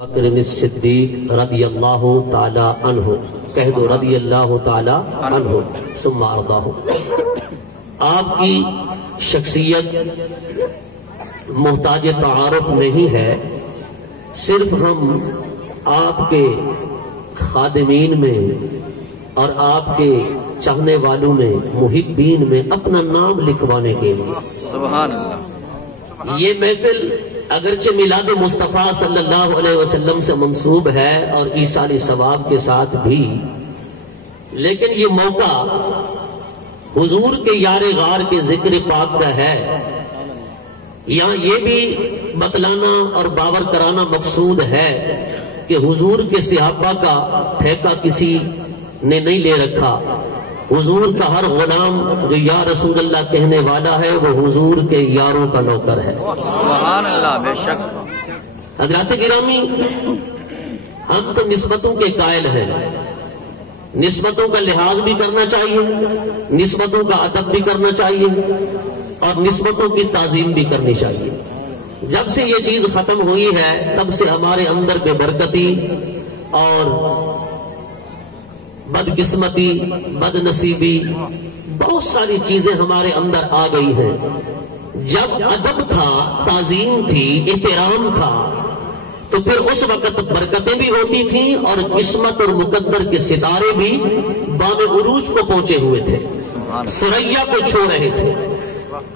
بکر صدیق رضی اللہ تعالی عنہ، کہہ دو رضی اللہ تعالی عنہ ثم ارضاہ۔ آپ کی شخصیت محتاج تعارف نہیں ہے، صرف ہم آپ کے خادمین میں اور آپ کے چاہنے والوں میں، محبین میں اپنا نام لکھوانے کے لیے۔ سبحان اللہ۔ یہ محفل اگرچہ میلاد مصطفیٰ صلی اللہ علیہ وسلم سے منسوب ہے اور ایصال ثواب کے ساتھ بھی، لیکن یہ موقع حضور کے یار غار کے ذکر پاک کا ہے۔ یہاں یہ بھی بتلانا اور باور کرانا مقصود ہے کہ حضور کے صحابہ کا ٹھیکہ کسی نے نہیں لے رکھا۔ حضور کا ہر غلام جو یا رسول اللہ کہنے والا ہے وہ حضور کے یاروں کا نوکر ہے۔ سبحان اللہ، بے شک۔ حضرات گرامی، ہم تو نسبتوں کے قائل ہیں، نسبتوں کا لحاظ بھی کرنا چاہیے، نسبتوں کا ادب بھی کرنا چاہیے اور نسبتوں کی تعظیم بھی کرنی چاہیے۔ جب سے یہ چیز ختم ہوئی ہے تب سے ہمارے اندر بے برکتی اور بدقسمتی، بد نصیبی، بہت ساری چیزیں ہمارے اندر آ گئی ہیں۔ جب ادب تھا، تعظیم تھی، احترام تھا، تو پھر اس وقت برکتیں بھی ہوتی تھیں اور قسمت اور مقدر کے ستارے بھی بام عروج کو پہنچے ہوئے تھے، ثریا کو چھو رہے تھے۔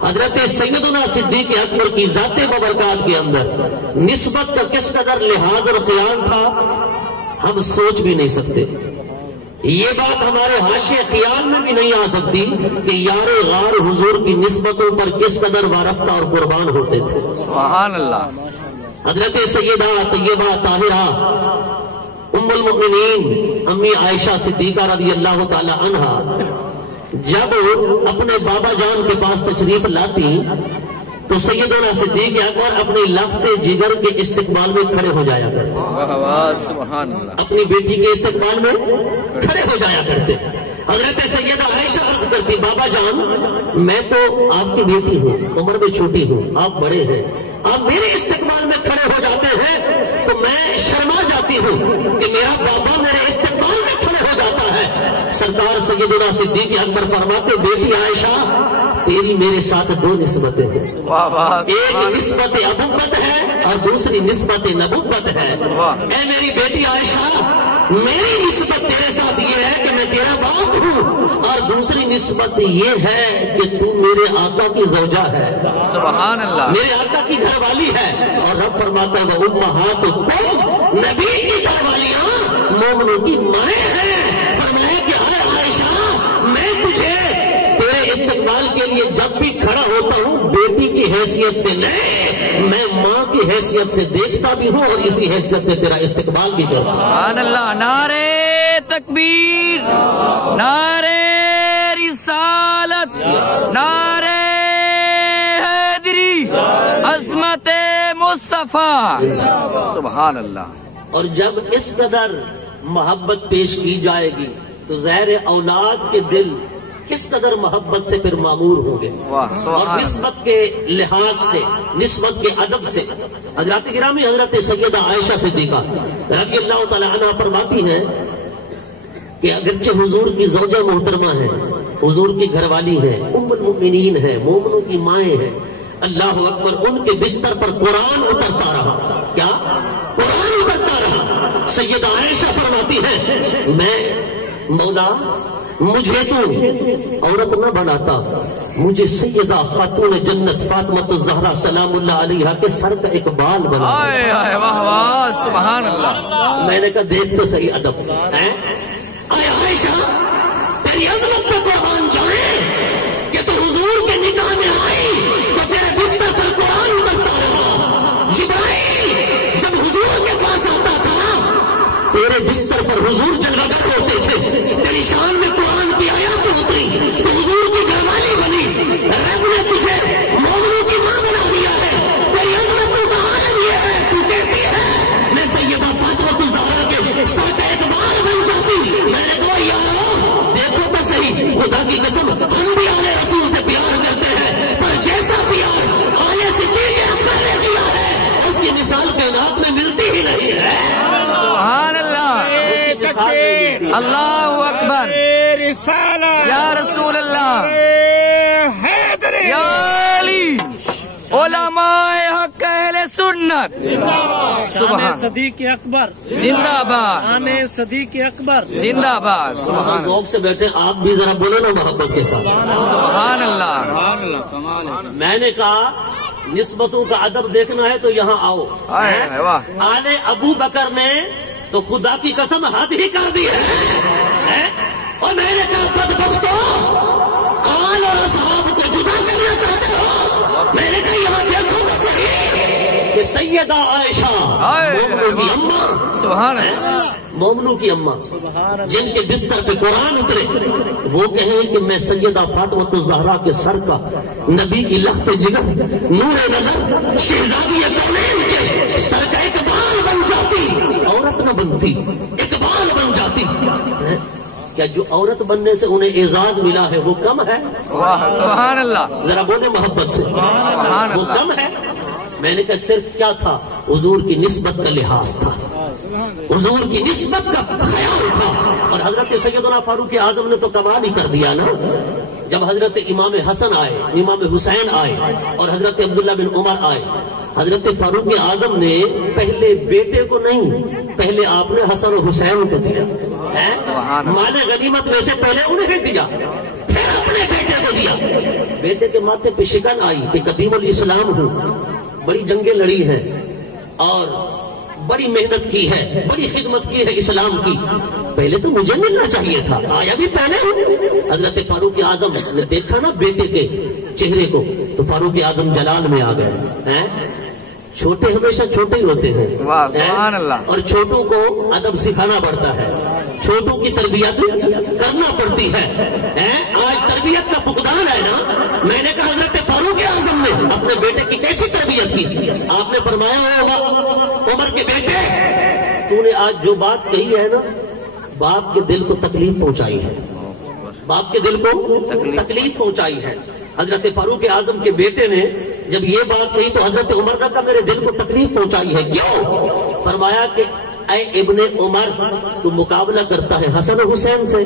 حضرت سیدنا صدیق اکبر کی ذات ببرکات کے اندر نسبت کا کس قدر لحاظ اور خیال تھا ہم سوچ بھی نہیں سکتے۔ یہ بات ہمارے حاشیے خیال میں بھی نہیں آ سکتی کہ یار غار حضور کی نسبتوں پر کس قدر وارفتہ اور قربان ہوتے تھے۔ سبحان اللہ۔ حضرت سیدہ طیبہ طاہرہ ام المؤمنین امی عائشہ صدیقہ رضی اللہ تعالی عنہا جب اپنے بابا جان کے پاس تشریف لاتی تو سیدنا صدیق اکبر اپنی لخت جگر کے استقبال میں کھڑے ہو جایا کرتے، سبحان اللہ، اپنی بیٹی کے استقبال میں کھڑے ہو جایا کرتے۔ حضرت سیدہ عائشہ عرض کرتی، بابا جان میں تو آپ کی بیٹی ہوں، عمر میں چھوٹی ہوں، آپ بڑے ہیں، آپ میرے استقبال میں کھڑے ہو جاتے ہیں تو میں شرما جاتی ہوں کہ میرا بابا میرے استقبال میں کھڑے ہو جاتا ہے۔ سرکار سیدنا صدیق اکبر فرماتے، بیٹی عائشہ تیری میرے ساتھ دو نسبتیں ہیں، ایک نسبت ابوت ہے اور دوسری نسبت نبوت ہے۔ اے میری بیٹی عائشہ، میری نسبت تیرے ساتھ یہ ہے کہ میں تیرا باپ ہوں اور دوسری نسبت یہ ہے کہ تو میرے آقا کی زوجہ ہے، سبحان اللہ، میرے آقا کی گھر والی ہے۔ اور رب فرماتا ہے وَأُمَّهَاتُكُمْ، نبی کی گھر والیاں مومنوں کی مائیں ہیں۔ فرمایا کہ اے عائشہ، میں تجھے تیرے استقبال کے لیے جب بھی کھڑا ہوتا ہوں بیٹی کی حیثیت سے نہیں، میں ماں کی حیثیت سے دیکھتا بھی ہوں اور اسی حیثیت سے تیرا استقبال بھی کرتا ہوں۔ سبحان اللہ، نعرے تکبیر، نعرے رسالت، نعرے حیدری، عظمت مصطفیٰ، سبحان اللہ۔ اور جب اس قدر محبت پیش کی جائے گی تو ظاہر اولاد کے دل کس قدر محبت سے پھر معمور ہوں گے، اور نسبت کے لحاظ سے، نسبت کے ادب سے۔ حضرات گرامی، حضرت سیدہ عائشہ صدیقہ رضی اللہ تعالی عنہ فرماتی ہیں کہ اگرچہ حضور کی زوجہ محترمہ ہے، حضور کی گھر والی ہے، ام المؤمنین ہے، مومنوں کی مائیں ہیں، اللہ اکبر، ان کے بستر پر قرآن اترتا رہا۔ کیا قرآن اترتا رہا؟ سیدہ عائشہ فرماتی ہے، میں مولا مجھے تو عورت نہ بناتا، مجھے سیدہ خاتون جنت فاطمہ الزہرا سلام اللہ علیہا کے سر کا ایک بال بنا۔ واہ واہ، سبحان اللہ۔ میں نے کہا دیکھ تو صحیح ادب ہے۔ اے عائشہ، تیری عظمت پہ قربان جائیں کہ تو حضور کے نکاح میں آئی تو تیرے بستر پر قرآن اترتا رہا۔ جبرائیل جب حضور کے پاس آتا تھا تیرے بستر پر حضور جلوہ گر ہوتے تھے، تیری شان میں قرآن کی آیات اتری تو حضور کی گھر والی بنی۔ رب نے تجھے مومنوں کی ماں بنا دیا ہے۔ تیری عظمتوں کا عالم یہ ہے، تو کہتی ہے میں سیدہ فاطمہ الزہرا کے سر کا ایک بال بن جاتی۔ میں نے کہا یارو دیکھو تو صحیح، خدا کی قسم ہم بھی آل رسول سے پیار کرتے ہیں، پر جیسا پیار آل صدیق اکبر نے کیا ہے اس کی مثال کائنات میں ملتی ہی نہیں ہے۔ اللہ اکبر رسالت یا رسول اللہ حیدری یا علی علماء حق اہل سنت سبحان صدیق اکبر زندہ باد آنے صدیق اکبر زندہ باد سبحان ذوق سے بیٹھے آپ بھی ذرا بولو نا محبت کے ساتھ. سبحان اللہ. میں نے کہا نسبتوں کا ادب دیکھنا ہے تو یہاں آؤ. آئے واہ آل ابو بکر نے تو خدا کی قسم حد ہی کر دی ہے. اور میں نے کہا بدبختو آل اور اصحاب کو جدا کرنا چاہتے ہو. میں نے کہا یہاں دیکھو تو صحیح کہ سیدہ عائشہ مومنوں کی اماں سبحان اللہ. مومنوں کی اماں جن کے بستر پہ قرآن اترے وہ کہیں کہ میں سیدہ فاطمہ الزہرا کے سر کا نبی کی لخت جگر نور نظر شہزادی کونین کے سر کا اقبال بن جاتی عورت نہ بنتی اقبال بن جاتی. کیا جو عورت بننے سے انہیں اعزاز ملا ہے وہ کم ہے؟ واہ سبحان اللہ. ذرا بولے محبت سے سبحان وہ اللہ. کم ہے؟ میں نے کہا صرف کیا تھا حضور کی نسبت کا لحاظ تھا حضور کی نسبت کا خیال تھا. اور حضرت سیدنا فاروق اعظم نے تو کمال ہی کر دیا نا جب حضرت امام حسن آئے امام حسین آئے اور حضرت عبداللہ بن عمر آئے. حضرت فاروق اعظم نے پہلے بیٹے کو نہیں پہلے آپ نے حسن و حسین کو دیا. مال غنیمت میں سے پہلے انہیں دیا پھر اپنے بیٹے کو دیا. بیٹے کے ماتھے پہ شکن آئی کہ قدیم الاسلام ہوں بڑی جنگیں لڑی ہیں اور بڑی محنت کی ہے بڑی خدمت کی ہے اسلام کی پہلے تو مجھے ملنا چاہیے تھا آیا بھی پہلے. حضرت فاروق اعظم نے دیکھا نا بیٹے کے چہرے کو تو فاروق اعظم جلال میں آ گئے. چھوٹے ہمیشہ چھوٹے ہی ہوتے ہیں سبحان اللہ. اور چھوٹوں کو ادب سکھانا پڑتا ہے چھوٹوں کی تربیت کرنا پڑتی ہے. آج تربیت کا فقدان ہے نا. میں نے کہا حضرت فاروق اعظم نے اپنے بیٹے کی کیسی تربیت کی. آپ نے فرمایا ہوگا عمر کے بیٹے تو نے آج جو بات کہی ہے نا باپ کے دل کو تکلیف پہنچائی ہے باپ کے دل کو تکلیف پہنچائی ہے. حضرت فاروق اعظم کے بیٹے نے جب یہ بات کہی تو حضرت عمر نے کہا میرے دل کو تکلیف پہنچائی ہے. کیوں؟ فرمایا کہ اے ابن عمر تو مقابلہ کرتا ہے حسن و حسین سے.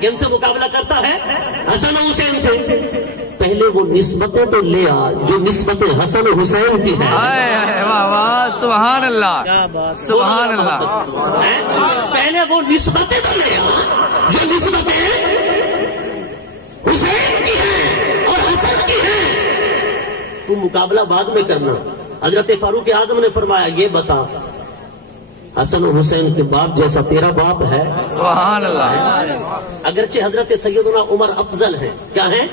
کن سے مقابلہ کرتا ہے؟ حسن و حسین سے. پہلے وہ نسبتیں تو لے آ جو نسبتیں حسن و حسین کی ہیں. سبحان اللہ سبحان اللہ. پہلے وہ نسبتیں تو لے آ جو نسبتیں حسین کی ہیں اور حسن کی ہیں. تو مقابلہ بعد میں کرنا. حضرت فاروق اعظم نے فرمایا یہ بتا حسن و حسین کے باپ جیسا تیرا باپ ہے؟ سبحان اللہ. اگرچہ حضرت سیدنا عمر افضل ہیں. کیا ہیں؟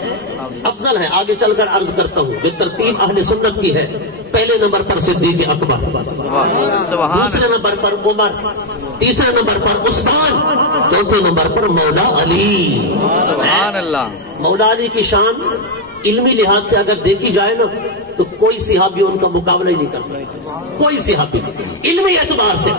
افضل ہیں. آگے چل کر عرض کرتا ہوں جو ترتیب اہل سنت کی ہے. پہلے نمبر پر صدیق اکبر دوسرے نمبر پر عمر تیسرے نمبر پر عثمان چوتھے نمبر پر مولا علی. سبحان اللہ. مولا علی کی شان علمی لحاظ سے اگر دیکھی جائے نا تو کوئی صحابی ان کا مقابلہ ہی نہیں کر سکتا. کوئی صحابی علمی اعتبار سے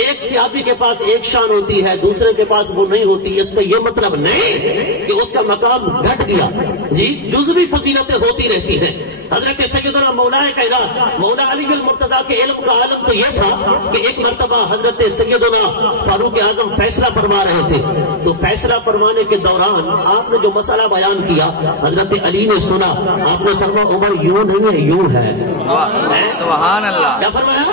ایک صحابی کے پاس ایک شان ہوتی ہے دوسرے کے پاس وہ نہیں ہوتی. اس کا یہ مطلب نہیں کہ اس کا مقام گھٹ گیا. جی جزوی فضیلتیں ہوتی رہتی ہیں. حضرت سیدنا مولا کائنات مولا علی المرتضیٰ کے علم کا عالم تو یہ تھا کہ ایک مرتبہ حضرت سیدنا فاروق اعظم فیصلہ فرما رہے تھے تو فیصلہ فرمانے کے دوران آپ نے جو مسئلہ بیان کیا حضرت علی نے سنا. آپ نے فرمایا عمر یوں نہیں ہے یوں ہے. سبحان اللہ. کیا فرمایا؟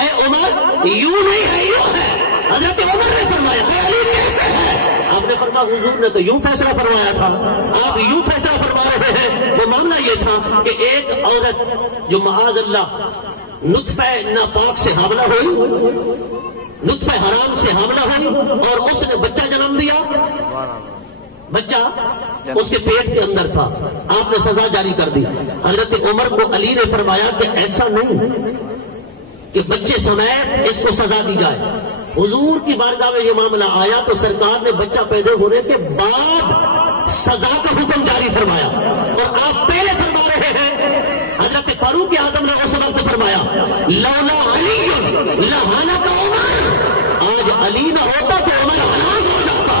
اے عمر یوں نہیں ہے یوں ہے. حضرت عمر نے فرمایا اے علی کیسے ہے؟ آپ نے فرمایا حضور نے تو یوں فیصلہ فرمایا تھا آپ یوں فیصلہ فرما رہے ہیں. وہ معاملہ یہ تھا کہ ایک عورت جو معاذ اللہ نطفہ ناپاک سے حاملہ ہوئی نطفہ حرام سے حاملہ ہوئی اور اس نے بچہ جنم دیا. بچہ اس کے پیٹ کے اندر تھا. آپ نے سزا جاری کر دی. حضرت عمر کو علی نے فرمایا کہ ایسا نہیں کہ بچے سمیت اس کو سزا دی جائے. حضور کی بارگاہ میں یہ معاملہ آیا تو سرکار نے بچہ پیدا ہونے کے بعد سزا کا حکم جاری فرمایا اور آپ پہلے فرما رہے ہیں. حضرت فاروق اعظم نے اس وقت فرمایا لولا علی لہانک عمر. آج علی نہ ہوتا تو عمر ہلاک ہو جاتا.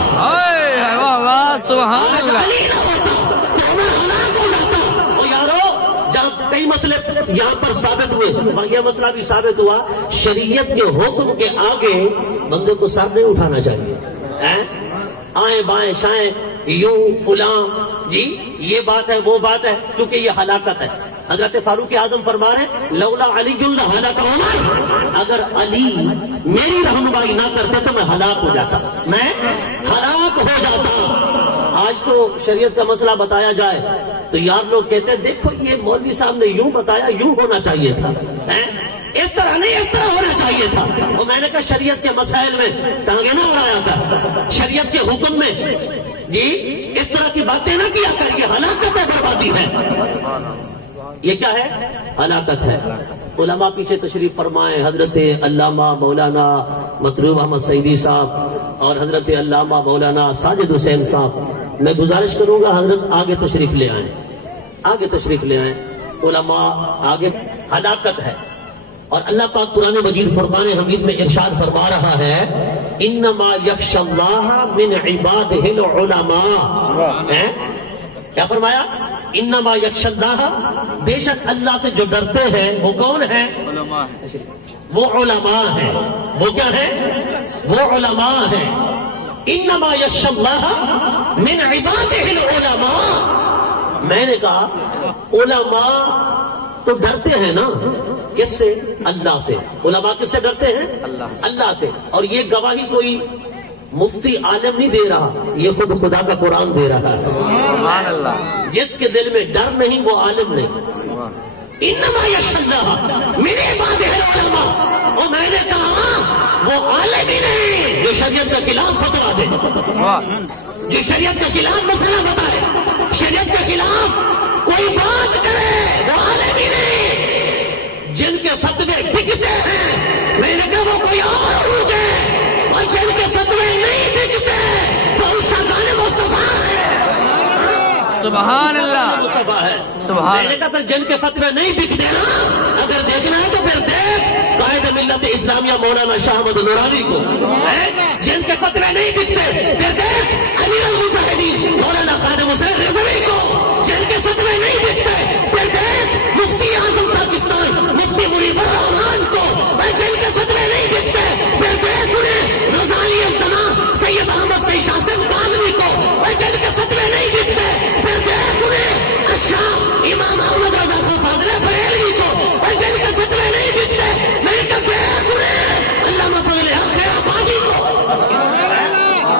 سبحان اللہ. علی نہ ہوتا تو عمر ہلاک ہو جاتا. اور یارو جب کئی مسئلے یہاں پر ثابت ہوئے، یہ مسئلہ بھی ثابت ہوا شریعت کے حکم کے آگے بندے کو سر نہیں اٹھانا چاہیے، آئیں بائیں شائیں یوں فلاں جی یہ بات ہے وہ بات ہے، کیونکہ یہ ہلاکت ہے۔ حضرت فاروق اعظم فرما رہے ہیں لولا علی لہلک عمر، اگر علی میری رہنمائی نہ کرتے تو میں ہلاک ہو جاتا، میں ہلاک ہو جاتا۔ آج تو شریعت کا مسئلہ بتایا جائے تو یار لوگ کہتے ہیں دیکھو یہ مولوی صاحب نے یوں بتایا، یوں ہونا چاہیے تھا، اس طرح نہیں اس طرح ہونا چاہیے تھا۔ اور میں نے کہا شریعت کے مسائل میں ٹانگیں نہ اڑایا کر، شریعت کے حکم میں جی اس طرح کی باتیں نہ کیا کر، یہ ہلاکت ہے، بربادی ہے، یہ کیا ہے؟ ہلاکت ہے۔ علماء پیچھے تشریف فرمائے، حضرت علامہ مولانا مطلوب احمد سعیدی صاحب اور حضرت علامہ مولانا ساجد حسین صاحب، میں گزارش کروں گا حضرت آگے تشریف لے آئیں، آگے تشریف لے آئیں، علماء آگے۔ ہلاکت ہے، اور اللہ پاک قرآن مجید فرقان حمید میں ارشاد فرما رہا ہے انما یخشی اللہ من عبادہ العلماء، کیا فرمایا؟ انما یخشی اللہ، بے شک اللہ سے جو ڈرتے ہیں وہ کون ہیں؟ وہ علماء ہیں۔ وہ کیا ہے؟ وہ علماء ہیں۔ انما یخشی اللہ من عبادہ العلماء، میں نے کہا علماء تو ڈرتے ہیں نا، کس سے؟ اللہ سے۔ علماء کس سے ڈرتے ہیں؟ اللہ سے۔ اور یہ گواہی کوئی مفتی عالم نہیں دے رہا، یہ خود خدا کا قرآن دے رہا ہے۔ سبحان اللہ۔ جس کے دل میں ڈر نہیں وہ عالم نہیں۔ انما یخشی اللہ من عبادہ العلماء، اور میں نے کہا وہ عالم ہی نہیں جو شریعت کے خلاف فتویٰ دے، جو شریعت کے خلاف مسئلہ بتائے، شریعت کے خلاف کوئی بات کرے، وہ عالم ہی نہیں۔ جن کے فتوے بکتے ہیں میں نے کہا وہ کوئی اور ہوگے، اور جن کے فتوے نہیں بکتے وہ شاگان مصطفیٰ ہے۔ سبحان اللہ، مصطفیٰ ہے۔ سبحان۔ میں نے کہا پھر جن کے فتوے نہیں بکتے نا، اگر دیکھنا ہے تو پھر دیکھ قائد ملت اسلامیہ مولانا شاہ احمد نورانی کو، جن کے فتوے نہیں بکتے پھر دیکھ امیر المجاہدین مولانا خادم حسین رضوی کو، جن کے فتوے نہیں بکتے پھر دیکھ مفتی اعظم پاکستان مفتی منیب الرحمان کو، جن کے فتوے نہیں بکتے پھر دیکھ انہیں رضائی الزمان سید احمد سعید شاہ کاظمی کو، جن کے فتوے نہیں بکتے پھر دیکھ انہیں اشراف امام احمد رضا خان فاضل بریلوی کو، جن کے فتوے نہیں بکتے میں نے کہا دیکھ انہیں علامہ فضل حق آبادی کو۔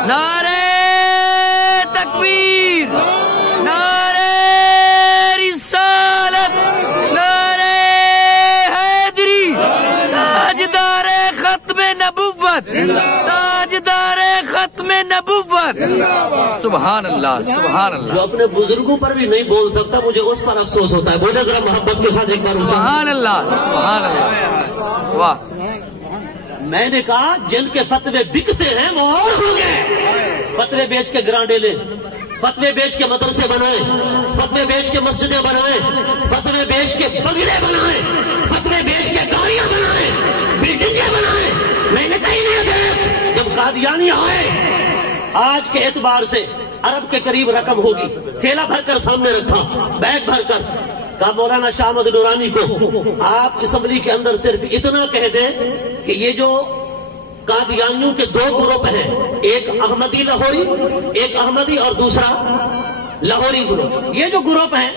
نعرہ تکبیر، نعرہ رسالت، نعرہ حیدری، تاجدار ختم نبوت، تاجدار ختم نبوت۔ سبحان اللہ، سبحان اللہ۔ جو اپنے بزرگوں پر بھی نہیں بول سکتا مجھے اس پر افسوس ہوتا ہے، بولے ذرا محبت کے ساتھ ایک بار اونچا۔ سبحان اللہ، سبحان اللہ، واہ۔ میں نے کہا جن کے فتوے بکتے ہیں وہ اور ہوں گے، فتوے بیچ کے گرانڈے لیں، فتوے بیچ کے مدرسے بنائیں، فتوے بیچ کے مسجدیں بنائیں، فتوے بیچ کے بنگلے بنائیں، فتوے بیچ کے گاڑیاں بنائیں، بلڈنگیں بنائیں۔ میں نے کہی نہیں دیکھ جب قادیانی آئے آج کے اعتبار سے ارب کے قریب رقم ہوگی، تھیلا بھر کر سامنے رکھا، بیگ بھر کر، کہا مولانا شاہ احمد نورانی کو آپ اسمبلی کے اندر صرف اتنا کہہ دیں کہ یہ جو قادیانیوں کے دو گروپ ہیں، ایک احمدی لاہوری، ایک احمدی اور دوسرا لاہوری گروپ، یہ جو گروپ ہیں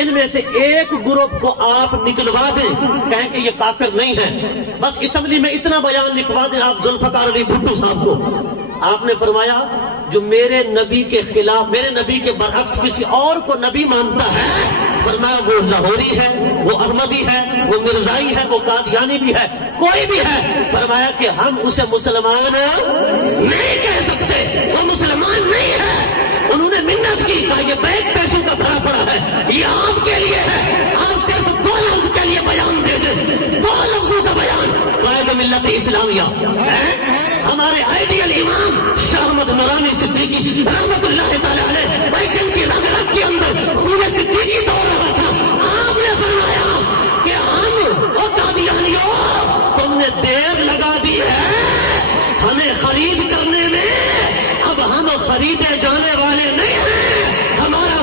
ان میں سے ایک گروپ کو آپ نکلوا دیں، کہیں کہ یہ کافر نہیں ہے، بس اسمبلی میں اتنا بیان لکھوا دیں آپ ذوالفقار علی بھٹو صاحب کو۔ آپ نے فرمایا جو میرے نبی کے خلاف، میرے نبی کے برعکس کسی اور کو نبی مانتا ہے، فرمایا وہ لاہوری ہے، وہ احمدی ہے، وہ مرزائی ہے، وہ قادیانی بھی ہے، کوئی بھی ہے، فرمایا کہ ہم اسے مسلمان نہیں کہہ سکتے، وہ مسلمان نہیں ہے۔ انہوں نے منت کی، کہا یہ بیگ پیسوں کا بھرا پڑا ہے، یہ آپ کے لیے ہے، آپ صرف دو لفظ کے لیے بیان دے دیں، دو لفظوں کا بیان۔ قائد ملت اسلامیہ ہمارے آئیڈیل امام شاہ احمد نورانی صدیقی رحمت اللہ تعالی علیہ، جن کی رگ رگ کے اندر خون صدیقی دوڑ رہا تھا، آپ نے فرمایا کہ ہم اور قادیانیوں تم نے دیر لگا دی ہے ہمیں خرید کرنے میں، اب ہم خریدے جانے والے نہیں ہیں، ہمارا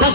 10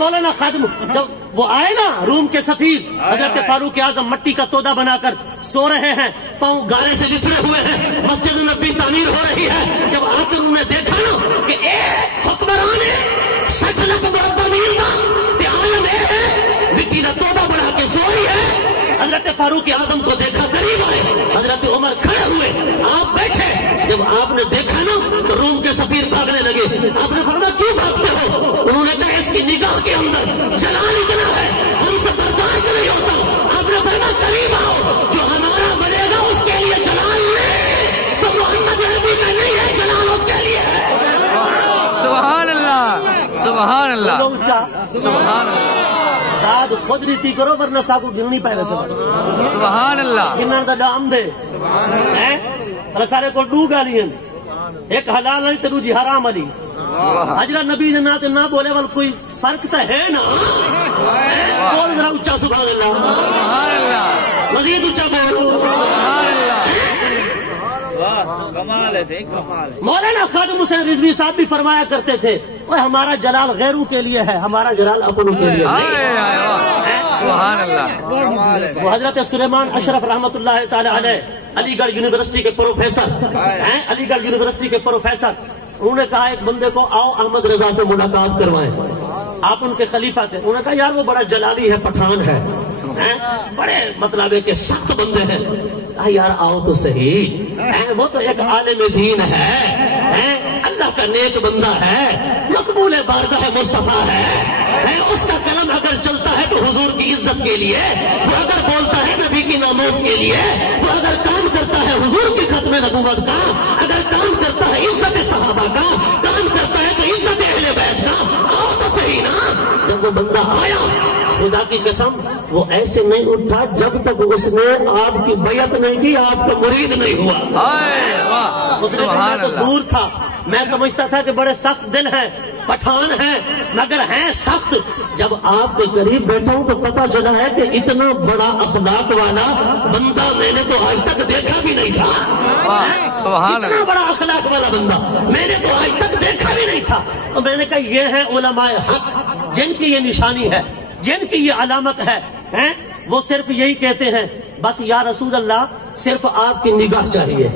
مولانا خادم جب وہ آئے نا روم کے سفیر حضرت فاروق اعظم مٹی کا تودا بنا کر سو رہے ہیں، پاؤں گارے سے لتڑے ہوئے ہیں، مسجد نبوی تعمیر ہو رہی ہے، جب آ کر انہوں نے دیکھا نا کہ ایک حکمران ہے 60 لاکھ مربع میل کا تے عالم ہے مٹی کا تودا بنا کے سوئی ہے، حضرت فاروق اعظم کو دیکھا، قریب آئے، حضرت عمر کھڑے ہوئے، آپ بیٹھے، جب آپ نے دیکھا نا تو روم کے سفیر بھاگنے لگے، آپ نے فرمایا کیوں بھاگتے ہو؟ انہوں نے کہا اس کی نگاہ کے اندر جلال اتنا ہے ہم سے برداشت نہیں ہوتا، آپ نے فرمایا قریب آؤ، جو ہمارا بنے گا اس کے لیے جلال نہیں، جو محمد عربی کا نہیں ہے جلال اس کے لیے ہے۔ سبحان اللہ، سبحان اللہ، سبحان اللہ، داد خود ریتی کرو ورنہ ساکو گننی پائے ویسے سبحان اللہ، گنن دا ڈام دے ہیں سارے کو ڈو گالی ہیں، ایک حلال علی تے دوجی حرام علی، حضرت نبی نے نہ بولے وال کوئی فرق تو ہے نا، بول ذرا اچھا سبحان اللہ، سبحان اللہ، مزید اچھا بول سبحان اللہ۔ کمال ہے، کمال ہے۔ مولانا خادم حسین رضوی صاحب بھی فرمایا کرتے تھے وہ ہمارا جلال غیروں کے لیے ہے، ہمارا جلال اپنوں کے لیے نہیں۔ سبحان اللہ۔ وہ حضرت سلیمان اشرف رحمت اللہ تعالی علیہ علی گڑھ یونیورسٹی کے پروفیسر ہیں، علی گڑھ یونیورسٹی کے پروفیسر، انہوں نے کہا ایک بندے کو آؤ احمد رضا سے ملاقات کروائیں، آپ ان کے خلیفہ تھے، انہوں نے کہا یار وہ بڑا جلالی ہے، پٹھان ہے، بڑے مطلب ہے کہ سخت بندے ہیں، یار آؤ تو صحیح، وہ تو ایک عالم دین ہے، اللہ کا نیک بندہ ہے، مقبول بارگاہ مصطفیٰ ہے، اس کا قلم اگر چلتا ہے تو حضور کی عزت کے لیے، وہ اگر بولتا ہے نبی کی ناموس کے لیے، وہ اگر کام کرتا ہے حضور کی ختم نبوت کا، اگر کام کرتا ہے عزت صحابہ کا، کام کرتا ہے تو عزت اہل بیت کا، آؤ تو صحیح نا۔ جب وہ بندہ آیا خدا کی قسم وہ ایسے نہیں اٹھا جب تک اس نے آپ کی بیعت نہیں کی، آپ کا مرید نہیں ہوا۔ اس نے کہا تو دور تھا، میں سمجھتا تھا کہ بڑے سخت دل ہیں، پٹھان ہیں، مگر ہیں سخت، جب آپ کے قریب بیٹھا ہوں تو پتا چلا ہے کہ اتنا بڑا اخلاق والا بندہ میں نے تو آج تک دیکھا بھی نہیں تھا، اتنا بڑا اخلاق والا بندہ میں نے تو آج تک دیکھا بھی نہیں تھا۔ تو میں نے کہا یہ ہے علماء حق جن کی یہ نشانی ہے، جن کی یہ علامت ہے، وہ صرف یہی کہتے ہیں بس یا رسول اللہ صرف آپ کی نگاہ چاہیے،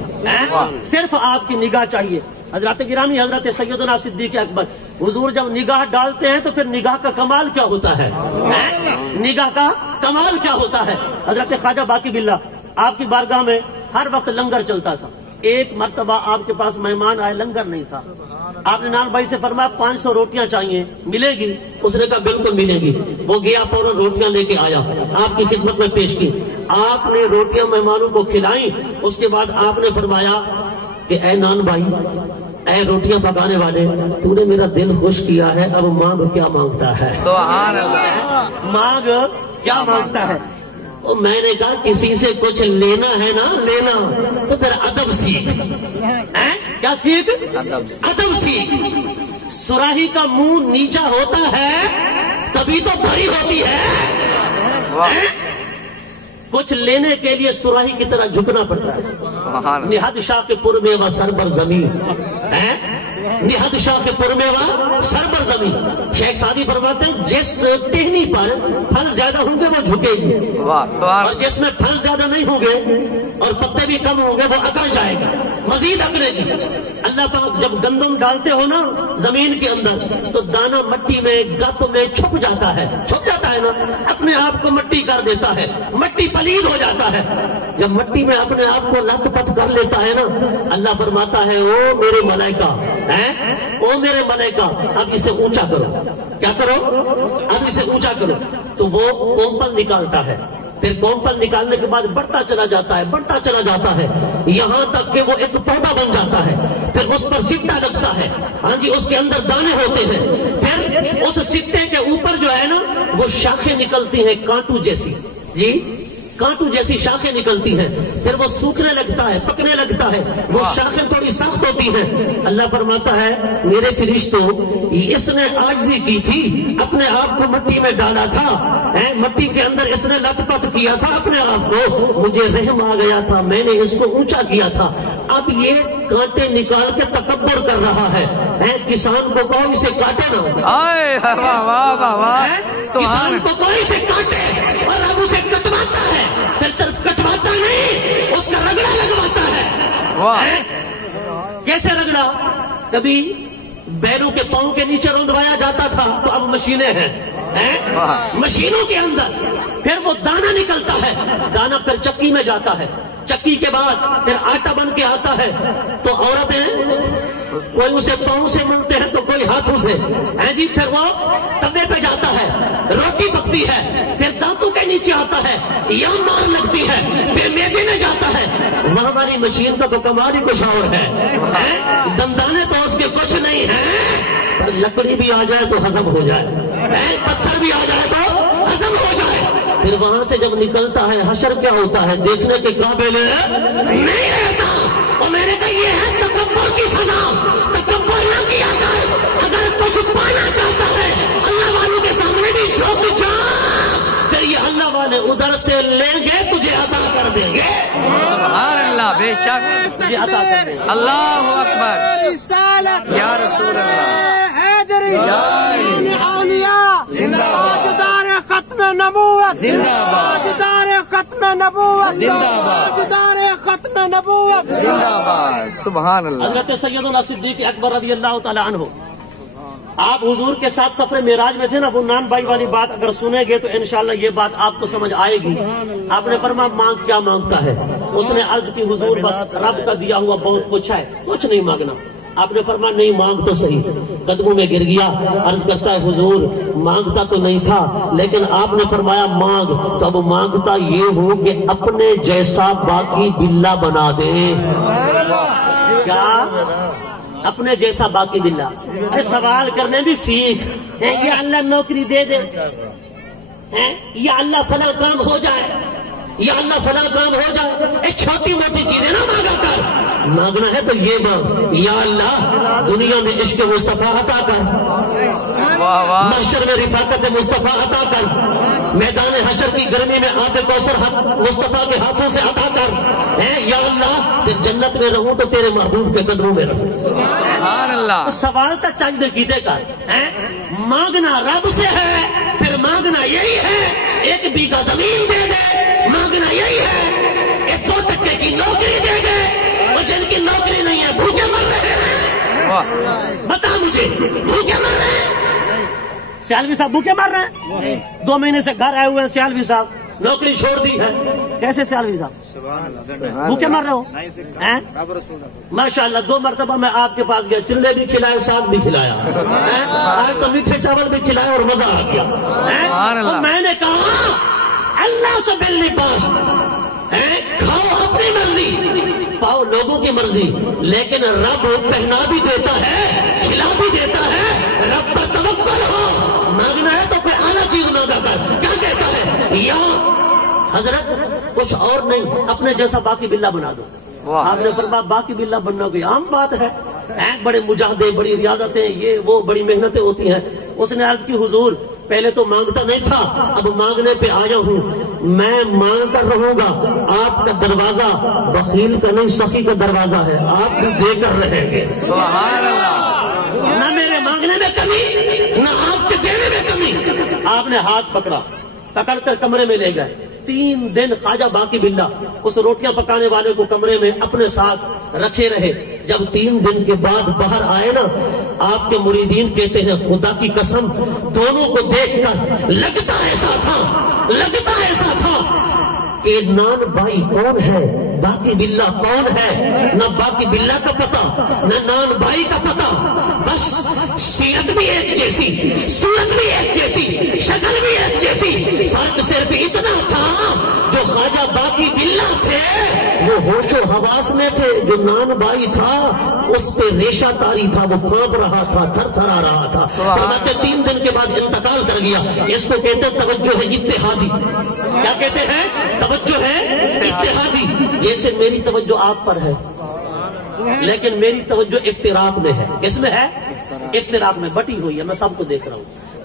صرف آپ کی نگاہ چاہیے۔ حضرت گرامی حضرت سیدنا صدیق اکبر حضور جب نگاہ ڈالتے ہیں تو پھر نگاہ کا کمال کیا ہوتا ہے، نگاہ کا کمال کیا ہوتا ہے۔ حضرت خواجہ باقی باللہ آپ کی بارگاہ میں ہر وقت لنگر چلتا تھا، ایک مرتبہ آپ کے پاس مہمان آئے، لنگر نہیں تھا، آپ نے نان بھائی سے فرمایا 500 روٹیاں چاہیے، ملے گی؟ اس نے کہا بالکل ملے گی۔ وہ گیا فوراً روٹیاں لے کے آیا، آپ کی خدمت میں پیش کی، آپ نے روٹیاں مہمانوں کو کھلائیں، اس کے بعد آپ نے فرمایا کہ اے نان بھائی، اے روٹیاں پکانے والے، تو نے میرا دل خوش کیا ہے، اب مانگ کیا مانگتا ہے؟ سبحان اللہ، مانگ کیا مانگتا ہے؟ میں نے کہا کسی سے کچھ لینا ہے نا لینا تو پھر ادب سیکھ، کیا سیکھ؟ ادب سیکھ۔ سراہی کا منہ نیچا ہوتا ہے تبھی تو بھری ہوتی ہے، کچھ لینے کے لیے سراہی کی طرح جھکنا پڑتا ہے۔ نہاد شاہ کے پر میں وہ سر بر زمین، نہاد شاہ کے پر میں وہ سر بر زمین۔ شیخ سعدی فرماتے ہیں جس ٹہنی پر پھل زیادہ ہوں گے وہ جھکے گی، اور جس میں پھل زیادہ نہیں ہوں گے اور پتے بھی کم ہوں گے وہ اکڑ جائے گا، مزید اکڑے گی۔ اللہ پاک جب گندم ڈالتے ہو نا زمین کے اندر تو دانا مٹی میں گپ میں چھپ جاتا ہے نا، اپنے آپ کو مٹی کر دیتا ہے، مٹی پلید ہو جاتا ہے۔ جب مٹی میں اپنے آپ کو لت پت کر لیتا ہے نا، اللہ فرماتا ہے او میرے ملائکہ، او میرے ملائکہ اب اسے اونچا کرو، کیا کرو؟ اب اسے اونچا کرو، تو وہ کومپل نکالتا ہے، پھر کومپل نکالنے کے بعد بڑھتا چلا جاتا ہے، بڑھتا چلا جاتا ہے، یہاں تک کہ وہ ایک پودا بن جاتا ہے، پھر اس پر سٹا لگتا ہے، ہاں جی اس کے اندر دانے ہوتے ہیں، پھر اس سٹے کے اوپر جو ہے نا وہ شاخیں نکلتی ہیں کانٹو جیسی، جی کانٹوں جیسی شاخیں نکلتی ہیں، پھر وہ سوکھنے لگتا ہے، پکنے لگتا ہے، وہ شاخیں تھوڑی سخت ہوتی ہیں۔ اللہ فرماتا ہے میرے فرشتوں، اس نے عاجزی کی تھی، اپنے آپ کو مٹی میں ڈالا تھا، مٹی کے اندر اس نے لت پت کیا تھا اپنے آپ کو، مجھے رحم آ گیا تھا، میں نے اس کو اونچا کیا تھا، اب یہ کانٹے نکال کے تکبر کر رہا ہے۔ کسان کو کوئی اسے کاٹے نہ، کسان کو کوئی اسے کاٹے اور اب اسے کٹواتا ہے، پھر صرف کٹواتا نہیں، اس کا رگڑا لگواتا ہے۔ کیسے رگڑا؟ کبھی بیروں کے پاؤں کے نیچے رندوایا جاتا تھا، تو اب مشینیں ہیں، مشینوں کے اندر پھر وہ دانا نکلتا ہے، دانا پھر چکی میں جاتا ہے، چکی کے بعد پھر آٹا بن کے آتا ہے، تو عورتیں کوئی اسے پاؤں سے ملتے ہیں تو کوئی ہاتھوں سے، جی پھر وہ توے پہ جاتا ہے، روٹی پکتی ہے، پھر دانتوں کے نیچے آتا ہے، یا مار لگتی ہے، پھر میدے میں جاتا ہے۔ وہاں ہماری مشین کا تو کمال ہی کچھ اور ہے، دندانے تو اس کے کچھ نہیں ہیں، پر لکڑی بھی آ جائے تو ہضم ہو جائے، پتھر بھی آ جائے تو ہضم ہو جائے۔ پھر وہاں سے جب نکلتا ہے حشر کیا ہوتا ہے دیکھنے کے قابل نہیں رہتا۔ اور میں نے کہا یہ ہے تکبر کی سزا، تکبر نہ کیا کر، اگر کچھ پانا چاہتا ہے اللہ والوں کے سامنے بھی جھک جا، پھر یہ اللہ والے ادھر سے لیں گے تجھے عطا کر دیں گے۔ سبحان اللہ، بے شک تجھے عطا کر دیں گے۔ اللہ اکبر، یا رسول اللہ، حیدری زندہ باد، تاجدار ختم نبوت، زندہ باد، تاجدار ختم نبوت، زندہ باد، تاجدار ختم نبوت، زندہ باد، سبحان اللہ۔ حضرت سیدنا صدیق اکبر رضی اللہ تعالی عنہ، آپ حضور کے ساتھ سفر معراج میں تھے نا، بنان بھائی والی بات اگر سنیں گے تو انشاءاللہ یہ بات آپ کو سمجھ آئے گی۔ آپ نے فرمایا مانگ کیا مانگتا ہے؟ اس نے عرض کی حضور بس رب کا دیا ہوا بہت کچھ ہے، کچھ نہیں مانگنا۔ آپ نے فرمایا نہیں مانگ تو صحیح، قدموں میں گر گیا، عرض کرتا ہے حضور مانگتا تو نہیں تھا، لیکن آپ نے فرمایا مانگ، تو اب مانگتا یہ ہوں کہ اپنے جیسا باقی بلا بنا دے۔ کیا؟ اپنے جیسا باقی بلا۔ سوال کرنے بھی سیکھ، یا اللہ نوکری دے دے، یا اللہ فلاں کام ہو جائے، یا اللہ فلاں کام ہو جائے، چھوٹی موٹی چیزیں نہ مانگا کر، مانگنا ہے تو یہ مانگ، یا اللہ دنیا میں عشق مصطفیٰ عطا کر، محشر میں رفاقت مصطفیٰ عطا کر، میدان حشر کی گرمی میں آب کوثر مصطفیٰ کے ہاتھوں سے عطا کر، یا اللہ کہ جنت میں رہوں تو تیرے محبوب کے قدموں میں رہوں۔ سبحان اللہ۔ سوال تو چاہیے کیتے کا، مانگنا رب سے ہے، پھر مانگنا یہی ہے ایک بیگھہ زمین دے دے، مانگنا یہی ہے ایک 2 ٹکے کی نوکری دے دے، اور جن کی نوکری نہیں ہے بھوکے مر رہے ہیں، بتا مجھے بھوکے مر رہے ہیں؟ سیالوی صاحب بھوکے مر رہے ہیں، 2 مہینے سے گھر آئے ہوئے ہیں سیالوی صاحب، نوکری چھوڑ دی ہے، کیسے سیالوی صاحب بھوکے مر رہے ہو؟ ماشاء اللہ 2 مرتبہ میں آپ کے پاس گیا، چلے بھی کھلائے، ساگ بھی کھلایا، آج تو میٹھے چاول بھی کھلائے اور مزہ آ گیا۔ اور میں نے کہا اللہ سے ملنے پاس کھاؤ اپنی مرضی، پاؤ لوگوں کی مرضی، لیکن رب پہنا بھی دیتا ہے، کھلا بھی دیتا ہے، رب پر توکل ہو، مانگنا ہے تو کوئی اعلیٰ چیز مانگا کر۔ کیا کہتا ہے؟ یا حضرت کچھ اور نہیں، اپنے جیسا باقی بلا بنا دو۔ آپ نے فرمایا باقی بلا بننا کوئی عام بات ہے، بڑے مجاہدے، بڑی ریاضتیں، یہ وہ بڑی محنتیں ہوتی ہیں۔ اس نے عرض کی حضور پہلے تو مانگتا نہیں تھا، اب مانگنے پہ آیا ہوں، میں مانگ کر رہوں گا، آپ کا دروازہ بخیل کا نہیں سخی کا دروازہ ہے، آپ بھی دے کر رہیں گے۔ سبحان اللہ۔ نہ میرے مانگنے میں کمی، نہ آپ کے دینے میں کمی۔ آپ نے ہاتھ پکڑا، پکڑ کر کمرے میں لے گئے۔ 3 دن خواجہ باقی بلا اس روٹیاں پکانے والے کو کمرے میں اپنے ساتھ رکھے رہے۔ جب 3 دن کے بعد باہر آئے نا، آپ کے مریدین کہتے ہیں خدا کی قسم دونوں کو دیکھ کر لگتا ایسا تھا کہ نان بھائی کون ہے، باقی بلا کون ہے، نہ باقی بلا کا پتہ نہ نان بھائی کا پتہ، بس سیرت بھی ایک جیسی، صورت بھی ایک جیسی، شکل بھی ایک جیسی، فرق صرف اتنا تھا جو خواجہ باقی بلا تھے وہ ہوش و حواس میں تھے، جو نان بھائی تھا اس پہ ریشہ تاری تھا، وہ کانپ رہا تھا، تھر تھرا رہا تھا۔ فرماتے 3 دن کے بعد انتقال کر گیا۔ اس کو کہتے ہیں توجہ ہے اتحادی۔ کیا کہتے ہیں؟ توجہ ہے اتحادی، جیسے میری توجہ آپ پر ہے لیکن میری توجہ افتراق میں ہے. کس میں ہے؟ افتراق میں بٹی ہوئی ہے. میں سب کو دیکھ رہا ہوں.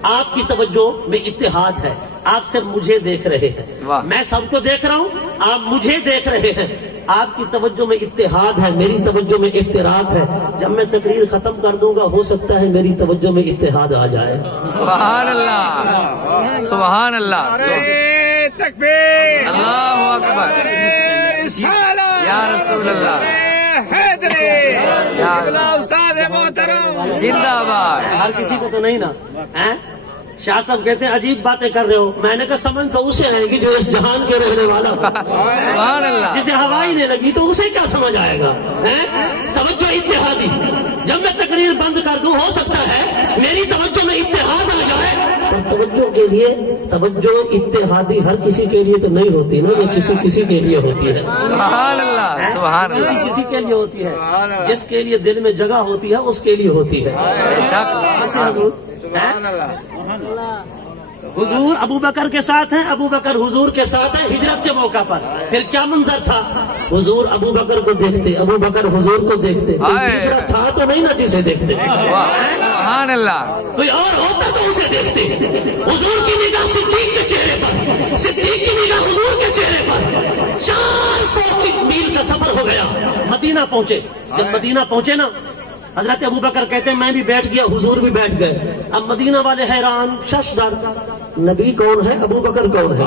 آپ کی توجہ میں اتحاد ہے، آپ صرف مجھے دیکھ رہے ہیں. میں سب کو دیکھ رہا ہوں، آپ مجھے دیکھ رہے ہیں. آپ کی توجہ میں اتحاد ہے، میری توجہ میں افتراق ہے. جب میں تقریر ختم کر دوں گا ہو سکتا ہے میری توجہ میں اتحاد آ جائے. سبحان اللہ، سبحان اللہ، تکبیر، اللہ اکبر، یا رسول اللہ، یا استاد محترم زندہ باد. ہر کسی کو تو نہیں نا. شاہ صاحب کہتے ہیں عجیب باتیں کر رہے ہو. میں نے کہا سمجھ تو اسے آئے گی جو اس جہان کے رہنے والا ہو. سبحان اللہ. جسے ہوا ہی نہیں لگی تو اسے کیا سمجھ آئے گا. توجہ اتحادی. جب میں تقریر بند کر دوں ہو سکتا ہے میری توجہ میں اتحاد آ جائے. توجہ کے لیے توجہ اتحادی ہر کسی کے لیے تو نہیں ہوتی نا، یہ کسی کسی کے لیے ہوتی ہے. سبحان اللہ، سبحان اللہ. کسی کسی کے لیے ہوتی ہے. جس کے لیے دل میں جگہ ہوتی ہے اس کے لیے ہوتی ہے. حضور ابو بکر کے ساتھ ہیں، ابو بکر حضور کے ساتھ ہیں ہجرت کے موقع پر. پھر کیا منظر تھا؟ حضور ابو بکر کو دیکھتے، ابو بکر حضور کو دیکھتے. کوئی دوسرا تھا تو نہیں نا جسے دیکھتے. سبحان اللہ. کوئی اور ہوتا تو اسے دیکھتے. حضور کی نگاہ صدیق کے چہرے پر، صدیق کی نگاہ حضور کے چہرے پر. 400 میل کا سفر ہو گیا، مدینہ پہنچے. جب مدینہ پہنچے نا حضرت ابو بکر کہتے ہیں میں بھی بیٹھ گیا، حضور بھی بیٹھ گئے. اب مدینہ والے حیران ششدر، نبی کون ہے، ابو بکر کون ہے.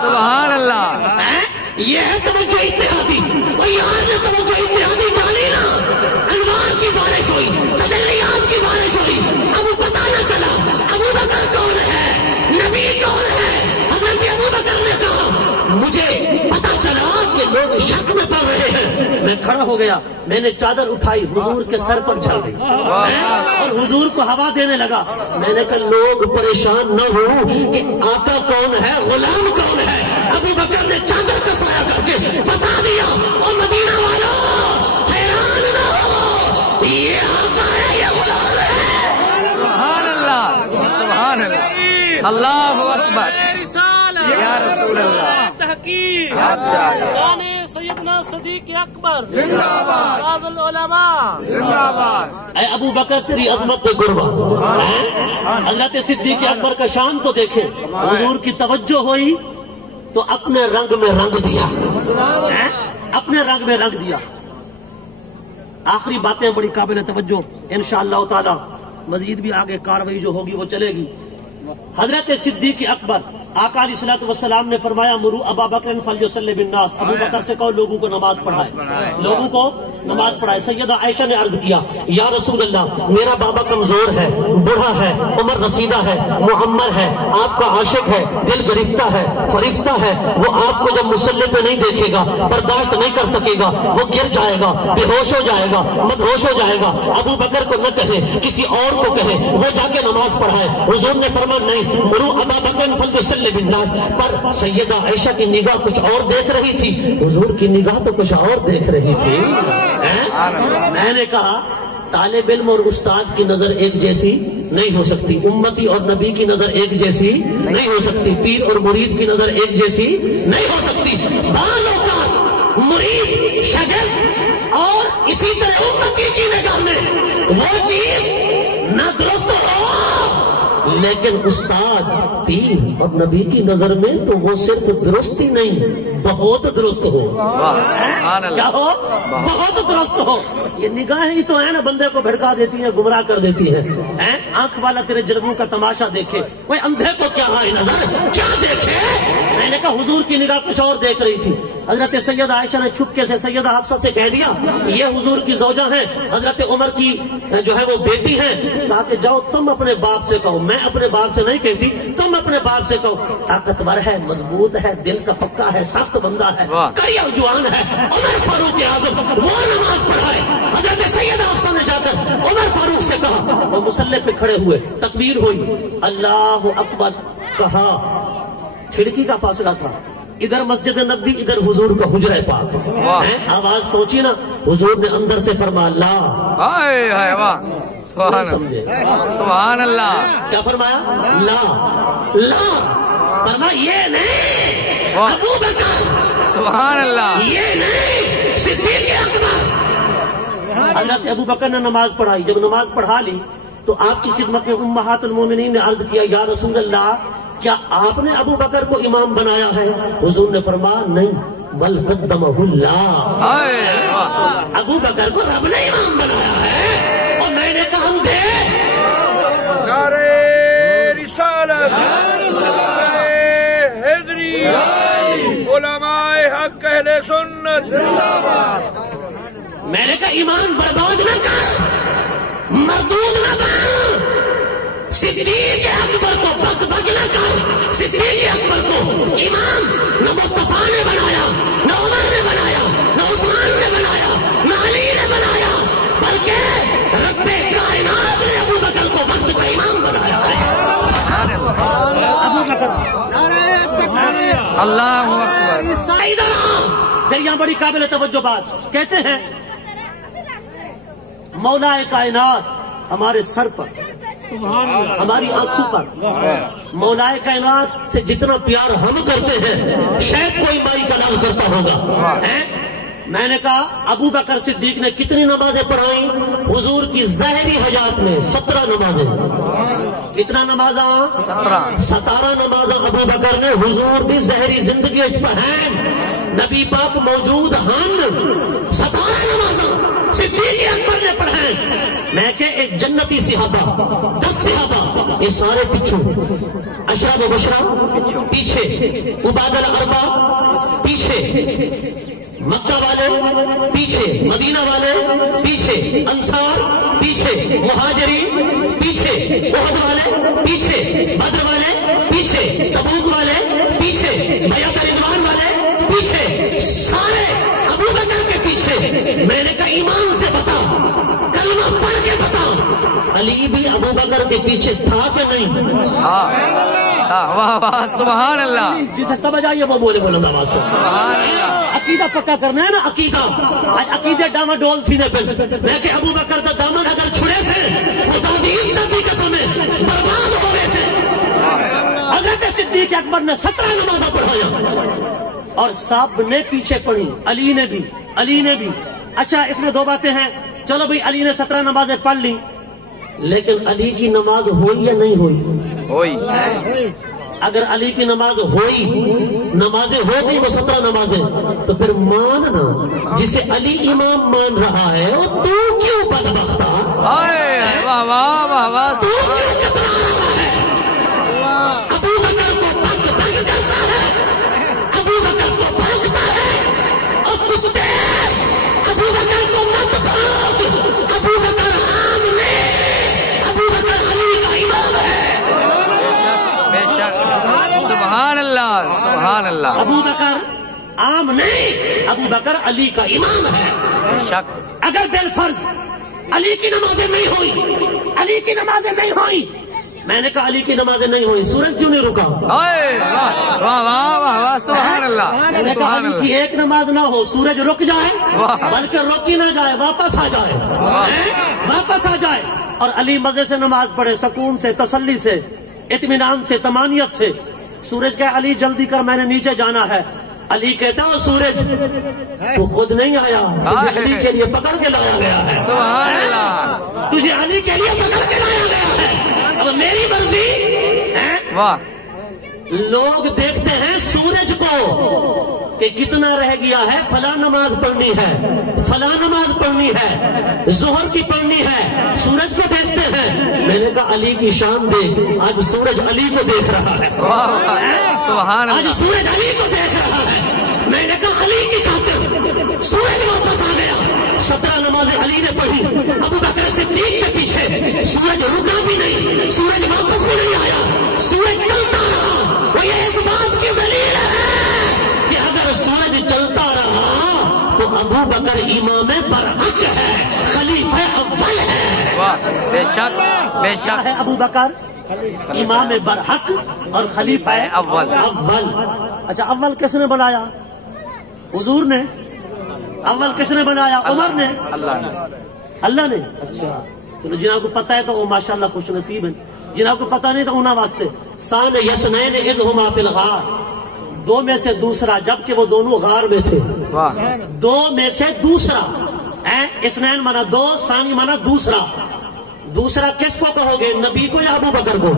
سبحان اللہ. یہ ہے توجہ اتحادی. اور یہاں نے توجہ اتحادی ڈالی نا، انوار کی بارش ہوئی، تجلیات کی بارش ہوئی. اب پتہ نہ چلا ابو بکر کون ہے، نبی کون ہے. حضرت ابو بکر نے کہا مجھے پتہ چلا کہ لوگ شک میں پڑ رہے ہیں. میں کھڑا ہو گیا، میں نے چادر اٹھائی، حضور کے سر پر جھل گئی اور حضور کو ہوا دینے لگا. میں نے کہا لوگ پریشان نہ ہوں کہ آقا کون ہے، غلام کون ہے. ابو بکر نے چادر کا سایہ کر کے بتا دیا. اور مدینہ والا حیران نہ ہو، یہ آقا ہے یہ غلام ہے. سبحان اللہ، سبحان اللہ. اللہ اکبر، یا رسول اللہ. تحقیق شان سیدنا صدیق اکبر زندہ باد، تاج العلماء زندہ باد. اے ابو بکر تیری عظمت پہ قربان. حضرت صدیق اکبر کا شان تو دیکھیں. حضور کی توجہ ہوئی تو اپنے رنگ میں رنگ دیا، اپنے رنگ میں رنگ دیا. آخری باتیں بڑی قابل توجہ انشاءاللہ تعالی. مزید بھی آگے کاروائی جو ہوگی وہ چلے گی. حضرت صدیق اکبر آقا علیہ الصلوۃ والسلام نے فرمایا مرو ابا بکر فلیصلی بالناس. ابو بکر سے کہو لوگوں کو نماز پڑھائے، لوگوں کو نماز پڑھائے. سیدہ عائشہ نے عرض کیا یا رسول اللہ میرا بابا کمزور ہے، بوڑھا ہے، عمر رسیدہ ہے، معمر ہے، آپ کا عاشق ہے، دل گرفتہ ہے، فریفتہ ہے. وہ آپ کو جب مصلی پہ نہیں دیکھے گا برداشت نہیں کر سکے گا، وہ گر جائے گا، بے ہوش ہو جائے گا، مدہوش ہو جائے گا. ابو بکر کو نہ کہیں، کسی اور کو کہیں، وہ جا کے نماز پڑھائے. حضور نے فرمایا نہیں، مرو ابا بکر فلیصلی بالناس. پر سیدہ عائشہ کی نگاہ کچھ اور دیکھ رہی تھی، حضور کی نگاہ تو کچھ اور دیکھ رہی تھی. میں نے کہا طالب علم اور استاد کی نظر ایک جیسی نہیں ہو سکتی، امتی اور نبی کی نظر ایک جیسی نہیں ہو سکتی، پیر اور مرید کی نظر ایک جیسی نہیں ہو سکتی. بعض اوقات مرید شاگرد اور اسی طرح امتی کی نگاہ میں وہ چیز نہ درست ہو، لیکن استاد پیر اور نبی کی نظر میں تو وہ صرف درست ہی نہیں بہت درست ہو. کیا ہو؟ بہت درست ہو. یہ نگاہیں ہی تو ہے نا بندے کو بھڑکا دیتی ہیں، گمراہ کر دیتی ہیں. آنکھ والا تیرے جلووں کا تماشا دیکھے، کوئی اندھے کو کیا آئے نظر کیا دیکھے. میں نے کہا حضور کی نگاہ کچھ اور دیکھ رہی تھی. حضرت سیدہ عائشہ نے چھپکے سے سیدہ حفصہ سے کہہ دیا یہ حضور کی زوجہ ہیں، حضرت عمر کی جو ہے وہ بیٹی ہیں. کہا کہ جاؤ تم اپنے باپ سے کہو، میں اپنے باپ سے نہیں کہتی، تم اپنے باپ سے کہو. طاقتور ہے، مضبوط ہے، دل کا پکا ہے، سخت بندہ ہے، کڑیا جوان ہے. عمر فاروق اعظم وہ نماز پڑھائے. حضرت سیدہ حفصہ نے جا کر عمر فاروق سے کہا. وہ مصلی پہ کھڑے ہوئے، تکبیر ہوئی، اللہ اکبر کہا. کھڑکی کا فاصلہ تھا، ادھر مسجد نبوی، ادھر حضور کا حجرہ پاک. آواز پہنچی نا، حضور نے اندر سے فرمایا لا. سبحان اللہ. کیا فرمایا؟ لا. لا فرمایا یہ نہیں، واہ ابو بکر سبحان اللہ یہ نہیں صدیق اکبر. حضرت ابو بکر نے نماز پڑھائی. جب نماز پڑھا لی تو آپ کی خدمت میں امہات المومنین نے عرض کیا یا رسول اللہ کیا آپ نے ابو بکر کو امام بنایا ہے؟ حضور نے فرمایا نہیں بل قدمہ اللہ. ابو بکر کو رب نے امام بنایا ہے. اور میں نے کہا ہم دے نعرہ رسالت حیدری علماء حق اہل سنت میں نے کہا ایمان برباد نہ کر مردود نہ بن. صدیق اکبر کو بک بک نہ کر. صدیق اکبر کو امام نہ مصطفیٰ نے بنایا نہ عمر نے بنایا نہ عثمان نے بنایا نہ علی نے بنایا بلکہ رب کائنات نے ابو بکر کو وقت کا امام بنایا ہے. ابو بکر اللہ اکبر. ادھر آؤ. پھر یہاں بڑی قابل توجہ بات کہتے ہیں مولا کائنات ہمارے سر پر ہماری آنکھوں پر مولا کائنات سے جتنا پیار ہم کرتے ہیں شاید کوئی مائی کا نام کرتا ہوگا. میں نے کہا ابو بکر صدیق نے کتنی نمازیں پڑھائیں؟ حضور کی ظاہری حیات میں 17 نمازیں. کتنا نمازاں؟ 17 نمازاں ابو بکر نے حضور کی ظاہری زندگی پڑھائیں. نبی پاک موجود ہن 17 نمازاں صدیق اکبر نے پڑھائیں. میں کہ ایک جنتی صحابہ 10 صحابہ یہ سارے پیچھے اشرا و بشرا پیچھے عباد الاربع پیچھے مکہ والے پیچھے مدینہ والے پیچھے انصار پیچھے مہاجری پیچھے احد والے پیچھے بدر والے پیچھے تبوک والے پیچھے بیعت رضوان والے پیچھے سارے ابو بکر کے پیچھے. میں نے کہا ایمان سے بتا کلمہ پڑھ کے بتا علی بھی ابو بکر کے پیچھے تھا کہ نہیں؟ واہ واہ سبحان اللہ. جسے سمجھ آئیے وہ بولے بولند آواز سے سبحان اللہ. عقیدہ پکا کرنا ہے نا. عقیدہ آج عقیدے ڈاما ڈول تھی نے پھر میں کہ ابو بکر کا دامن اگر چھڑے سے خدا دی عزت کی قسم ہے برباد ہو گئے سے. حضرت صدیق اکبر نے 17 نمازیں پڑھایا اور سب نے پیچھے پڑھی. علی نے بھی. اچھا اس میں 2 باتیں ہیں. چلو بھئی علی نے 17 نمازیں پڑھ لی لیکن علی کی نماز ہوئی یا نہیں ہوئی؟ اگر علی کی نماز ہوئی نمازیں ہو گئی وہ 17 نمازیں تو پھر ماننا جسے علی امام مان رہا ہے وہ تو کیوں بدبختہ واہ واہ واہ واہ. تو کیوں کترا رہا ہے؟ ابو بکر کو بھگ بھگ کرتا ہے ابو بکر کو بھگتا ہے. اور کتے ابو بکر کو مت بھاگ. ابو بکر عام نے ابو بکر علی کا امام ہے. بے شک سبحان اللہ سبحان اللہ. ابو بکر عام نہیں ابو بکر علی کا امام ہے. بے شک. اگر بالفرض علی کی نمازیں نہیں ہوئی میں نے کہا علی کی نمازیں نہیں ہوئی سورج کیوں نہیں رکا؟ واہ واہ واہ واہ سبحان اللہ. میں نے کہا علی کی ایک نماز نہ ہو سورج رک جائے بلکہ رک ہی نہ جائے واپس آ جائے اور علی مزے سے نماز پڑھے سکون سے تسلی سے اطمینان سے طمانیت سے. سورج کہ علی جلدی کر میں نے نیچے جانا ہے. علی کہتا ہے سورج تو خود نہیں آیا تجھے علی کے لیے پکڑ کے لایا گیا ہے. سبحان اللہ. تجھے علی کے لیے پکڑ کے لایا گیا ہے. اب میری مرضی ہے. واہ. لوگ دیکھتے ہیں سورج کو کہ کتنا رہ گیا ہے فلاں نماز پڑھنی ہے ظہر کی پڑھنی ہے. سورج کو دیکھتے ہیں. میں نے کہا علی کی شان دیکھ آج سورج علی کو دیکھ رہا ہے. سبحان آج اللہ. سورج علی کو دیکھ رہا ہے. میں نے کہا علی کی خاطر سورج واپس آ گیا. 17 نمازیں علی نے پڑھی ابو بکر صدیق کے پیچھے. سورج رکا بھی نہیں سورج واپس بھی نہیں آیا سورج چلتا رہا. وہ یہ اس بات کی دلیل ہے کہ اگر سورج چلتا رہا تو ابو بکر امام برحق ہے خلیفہ اول ہے. بے شک بے شک. ہے ابو بکر امام برحق اور خلیفہ اول. اچھا اول کس نے بنایا؟ حضور نے. اول کس نے بنایا؟ عمر نے. اللہ نے. اچھا جناب کو پتہ ہے تو وہ ماشاءاللہ خوش نصیب ہیں. جناب کو پتہ نہیں تو انہاں واسطے سان یسنین اذ ہما فی الغار دو میں سے دوسرا، جبکہ وہ دونوں غار میں تھے. دو میں سے دوسرا، اثنین مانا دو، ثانی مانا دوسرا. دوسرا کس کو کہو گے، نبی کو یا ابو بکر کو؟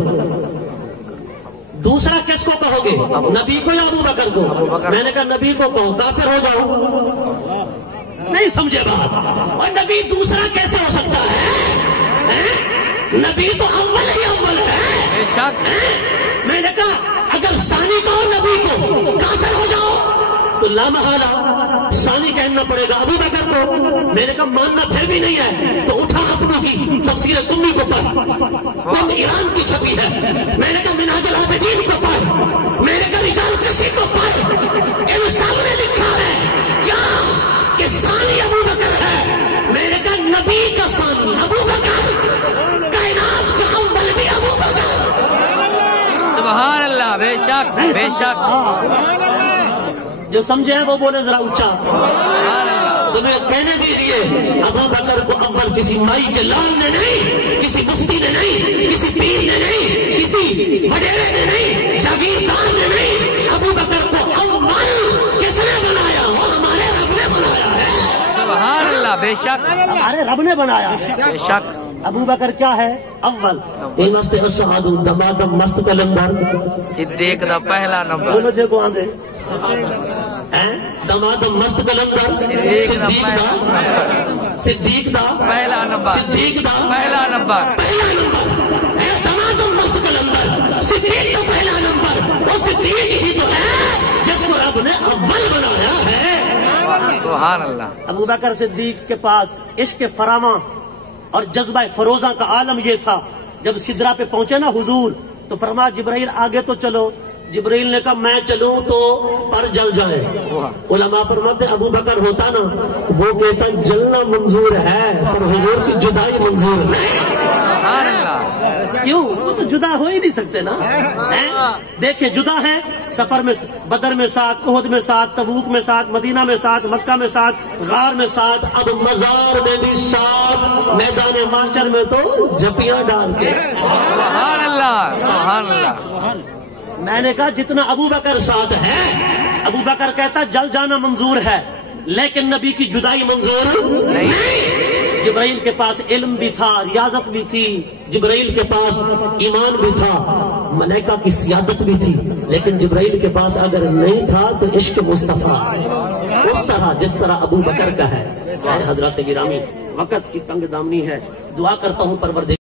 دوسرا کس کو کہو گے، نبی کو یا ابو بکر کو؟ میں نے کہا نبی کو کہو، کافر ہو جاؤ. نہیں سمجھے بات. اور نبی دوسرا کیسے ہو سکتا ہے؟ نبی تو اول ہی اول ہے. بے شک. میں نے کہا اگر ثانی کہو نبی کو کافر ہو جاؤ تو لا محالہ ثانی کہنا پڑے گا ابو بکر کو. میں نے کہا ماننا پھر بھی نہیں ہے تو اٹھا اپنوں کی تفسیر قمی کو پڑھ، وہ ایران کی چھپی ہے. میں نے کہا منہاج العابدین کو پڑھ، میں نے کہا رجال کسی کو پڑھ. ان سب نے لکھا ہے کیا کہ ثانی ابو بکر ہے. میں نے کہا نبی کا ثانی ابو بکر، کائنات کا اول بھی ابو بکر. سبحان اللہ. بے شک بے شک. جو سمجھے ہیں وہ بولے ذرا اونچا. سبحان اللہ. تمہیں کہنے دیجیے ابو بکر کو اول کسی مائی کے لال نے نہیں، کسی مفتی نے نہیں، کسی پیر نے نہیں، کسی وڈیرے نے نہیں، جاگیردار نے نہیں. ابو بکر کو اول کس نے بنایا؟ وہ ہمارے رب نے بنایا ہے. سبحان اللہ. بے شک. ہمارے رب نے بنایا ہے. بے شک. ابو بکر کیا ہے؟ اول. مست اسعد دمادم مست کلندر، صدیق دا پہلا نمبر. بولو جے کو آندے دمادم مست کلندر، صدیق دا پہلا نمبر. صدیق دا پہلا نمبر. پہلا نمبر. دمادم مست کلندر، صدیق کا پہلا نمبر. وہ صدیق ہی تو ہے جس کو رب نے اول بنایا ہے. سبحان اللہ. ابو بکر صدیق کے پاس عشق فراواں اور جذبہ فروزہ کا عالم یہ تھا. جب سدرا پہ پہنچے نا حضور تو فرمایا جبرائیل آگے تو چلو. جبرائیل نے کہا میں چلوں تو پر جل جائے. علماء فرماتے ابو بکر ہوتا نا وہ کہتا جلنا منظور ہے پر حضور کی جدائی منظور نہیں. سبحان اللہ. کیوں؟ وہ تو جدا ہو ہی نہیں سکتے نا. دیکھیں جدا ہے سفر میں، بدر میں ساتھ، احد میں ساتھ، تبوک میں ساتھ، مدینہ میں ساتھ، مکہ میں ساتھ، غار میں ساتھ، اب مزار میں بھی ساتھ، میدان محشر میں تو جھپیاں ڈال کے. سبحان اللہ. سبحان اللہ. میں نے کہا جتنا ابو بکر ساتھ ہے، ابو بکر کہتا جل جانا منظور ہے لیکن نبی کی جدائی منظور نہیں. جبرائیل کے پاس علم بھی تھا، ریاضت بھی تھی، جبرائیل کے پاس ایمان بھی تھا، ملائکہ کی سیادت بھی تھی، لیکن جبرائیل کے پاس اگر نہیں تھا تو عشق مصطفیٰ اس طرح جس طرح ابو بکر کا ہے. حضرات گرامی، وقت کی تنگ دامنی ہے. دعا کرتا ہوں پروردگار